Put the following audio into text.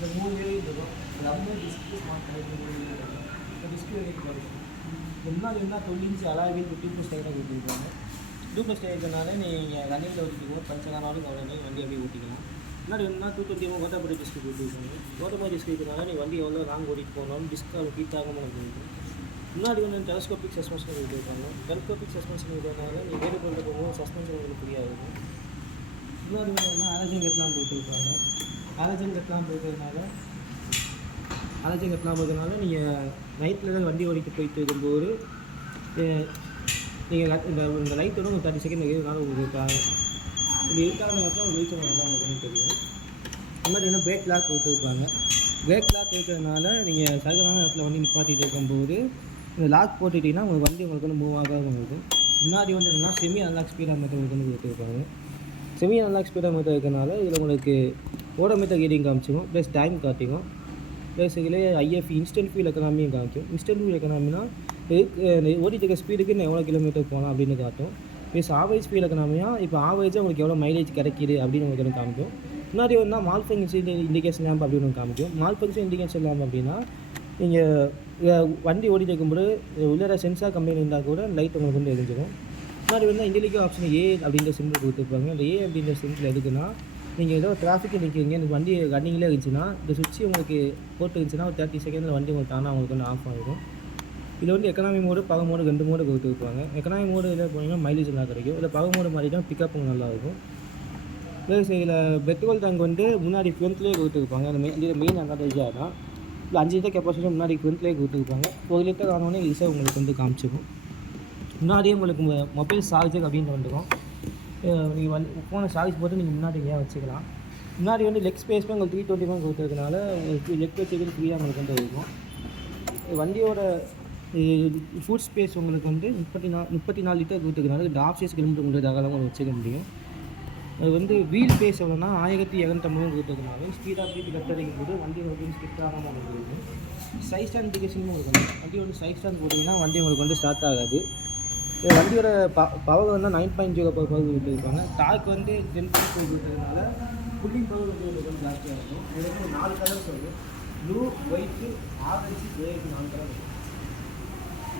இந்த 3 வேரியன்ட் இருக்கும். Rum, disc, smart connect 3 variant இருக்கும். இப்போ டிஸ்க் வேரியன்ட் பார்த்தீங்கன்னா முன்னாடி என்ன 12 இன்ச் அலாய் வீல் 15+ டயராக கொடுத்துருக்காங்க. 2+ டயர் இருக்கிறனால நீங்கள் ரன்னிங்கில் ஓட்டிக்கணும், பஞ்சகானாலும் கவலை வண்டி அப்படியே ஓட்டிக்கலாம். முன்னாடி என்ன 220 ஓட்டப்பட்ட டிஸ்க் கொடுத்துருக்காங்க. ஓட்டப்பட்ட டிஸ்க் இருக்கிறனால நீ வண்டி எவ்வளோ லாங் ஓட்டிட்டு போனாலும் டிஸ்க் அது ஹீட் ஆகாமல் இருக்கும். முன்னாடி வந்து டெலஸ்கோபிக் சஸ்பென்ஷன் கொடுத்துருக்காங்க. டெலஸ்கோபிக் சஸ்பென்ஷன் இருக்கிறனால நீ வேறு கொண்டு போகும்போது சஸ்பென்ஷன் உங்களுக்கு ஃப்ரீயாக இருக்கும். முன்னாடி வந்து ஆலஜன் கட்டலாம் கொடுத்துருக்காங்க. ஆலஜன் கட்டலாம் போகிறதுனால நீங்கள் நைட்டில் தான் வண்டி ஓடிட்டு போயிட்டு இருக்கும்போது நீங்கள் இந்த லைட்டோட ஒரு 30 செகண்ட் இருக்கிறதுனால உங்களுக்கு இது இருக்கான நேரத்தில் ஒரு வெளிச்சம் தான் உங்களுக்கு தெரியும். முன்னாடி என்ன பிரேக் லாக் கொடுத்துருப்பாங்க. பிரேக் லாக் இருக்கிறதுனால நீங்கள் சகஜமான நேரத்தில் வண்டி நிப்பாட்டிகிட்டு இருக்கும்போது இந்த லாக் போட்டுட்டிங்கன்னா உங்களுக்கு வண்டி உங்களுக்கு வந்து மூவ் ஆகாமல் இருக்கும். முன்னாடி வந்து என்னென்னா செமி அன்லாக் ஸ்பீடாக மீட்டர் உங்களுக்கு வந்து கொடுத்துருப்பாங்க. செமி அன்லாக் ஸ்பீடாக மீட்டர் இருக்கிறனால இதில் உங்களுக்கு ஓடோமீட்டர் ரீடிங் காமிச்சிக்கும், ப்ளஸ் டைம் காட்டிக்கும், ப்ளஸ் இதில் ஐஎஃப் இன்ஸ்டன்ட் ஃபியூல் எக்கனாமியும் காமிக்கும். இன்ஸ்டன்ட் ஃபியூல் எக்கனாமினா ஓடிட்டு இருக்க ஸ்பீடுக்கு நான் எவ்வளோ கிலோமீட்டர் போகலாம் அப்படின்னு காட்டும். ப்ளஸ் ஆவரேஜ் ஃபியூல் எக்கனாமியாக இப்போ ஆவரேஜாக உங்களுக்கு எவ்வளோ மைலேஜ் கிடைக்கிது அப்படின்னு உங்களுக்கு காமிக்கும். முன்னாடி வந்தால் மால் ஃபங்க்ஷன் இண்டிகேஷன் லேம்ப் அப்படின்னு காமிக்கும். மால் ஃபங்க்ஷன் இண்டிகேஷன் லேம்ப் அப்படின்னா நீங்கள் வண்டி ஓடிட்டு இருக்கும்போது உள்ளே சென்சார் கம்பெனி இருந்தால் கூட லைட் உங்களுக்கு வந்து எரிஞ்சிடும். முன்னாடி வந்து இண்டிகேட்டர் ஆப்ஷன் ஏ அப்படின்ற சிம்பிள் கொடுத்துருப்பாங்க. இந்த ஏ அப்படின்ற சிம்பிள் எதுக்குன்னா நீங்கள் ஏதோ டிராஃபிக் நிற்கிறீங்க, இந்த வண்டி ரன்னிங்கில் இருந்துச்சுன்னா இந்த சுவிட்ச் உங்களுக்கு போட்டு இருந்துச்சுன்னா ஒரு 30 செகண்டில் வண்டி உங்களுக்கு தானே உங்களுக்கு வந்து ஆஃப் ஆகிடும். இதில் வந்து economy mode, power mode 2 mode கொடுத்துருப்பாங்க. எக்கனாமி மோடு இதில் போனீங்கன்னா மைலேஜ் நல்லா கிடைக்கும். இல்லை பவர் மோடு மாதிரி தான் பிக்கப்பும் நல்லாயிருக்கும். ப்ளஸ் இதில் பெட்ரோல் டேங்க் வந்து முன்னாடி ஃப்ரண்ட்லேயே கொடுத்துருப்பாங்க. அந்த மெயின் அட்வான்டேஜாக தான் இல்லை 5 லிட்டர் கெப்பாசிட்டி முன்னாடி ஃப்ரண்ட்லேயே கொடுத்துருப்பாங்க. 1 லிட்டர் ஆனோடனே ஈஸியாக உங்களுக்கு வந்து காமிச்சிக்கும். முன்னாடியே உங்களுக்கு மொபைல் சார்ஜர் அப்படின்னு வந்துடும். நீங்கள் ஃபோனை சார்ஜ் போட்டு நீங்கள் முன்னாடி ஏன் வச்சுக்கலாம். முன்னாடி வந்து லெக் ஸ்பேஸ்மே உங்களுக்கு 320 கொடுத்ததுனால உங்களுக்கு லெக் வச்சுக்கிறது ஃப்ரீயாக உங்களுக்கு வந்து இருக்கும். வண்டியோட ஃபுட் ஸ்பேஸ் உங்களுக்கு வந்து 34 லிட்டர் கொடுத்துருக்கனால இந்த ஆஃப் கிலோமீட்டர் உங்களுக்கு தாராளமாக வச்சுக்க முடியும். அது வந்து வீல் ஸ்பேஸ் எவ்வளோனா 1250 கொடுத்ததுனால ஸ்பீடாக போய் கட்டடிக்கும் போது வண்டி உங்களுக்கு ஸ்கிட் ஆகாமல் உங்களுக்கு இருக்கும். சைட் ஸ்டாண்ட் இண்டிகேஷனும் இருக்கணும். வண்டி வந்து சைட் ஸ்டாண்ட் போட்டிங்கன்னா வண்டி உங்களுக்கு வந்து ஸ்டார்ட் ஆகாது. வண்டியோட பவர் வந்து 9.0 பவர் கொடுத்துருப்பாங்க. டார்க் வந்து 10.4 கொடுத்ததுனால புல்லிங் பவர் வந்து கொஞ்சம் ஜாஸ்தியாக இருக்கும். இது வந்து 4 கலர்ஸ் வரும். Blue, white, orange, grey 4 colour இருக்கும்.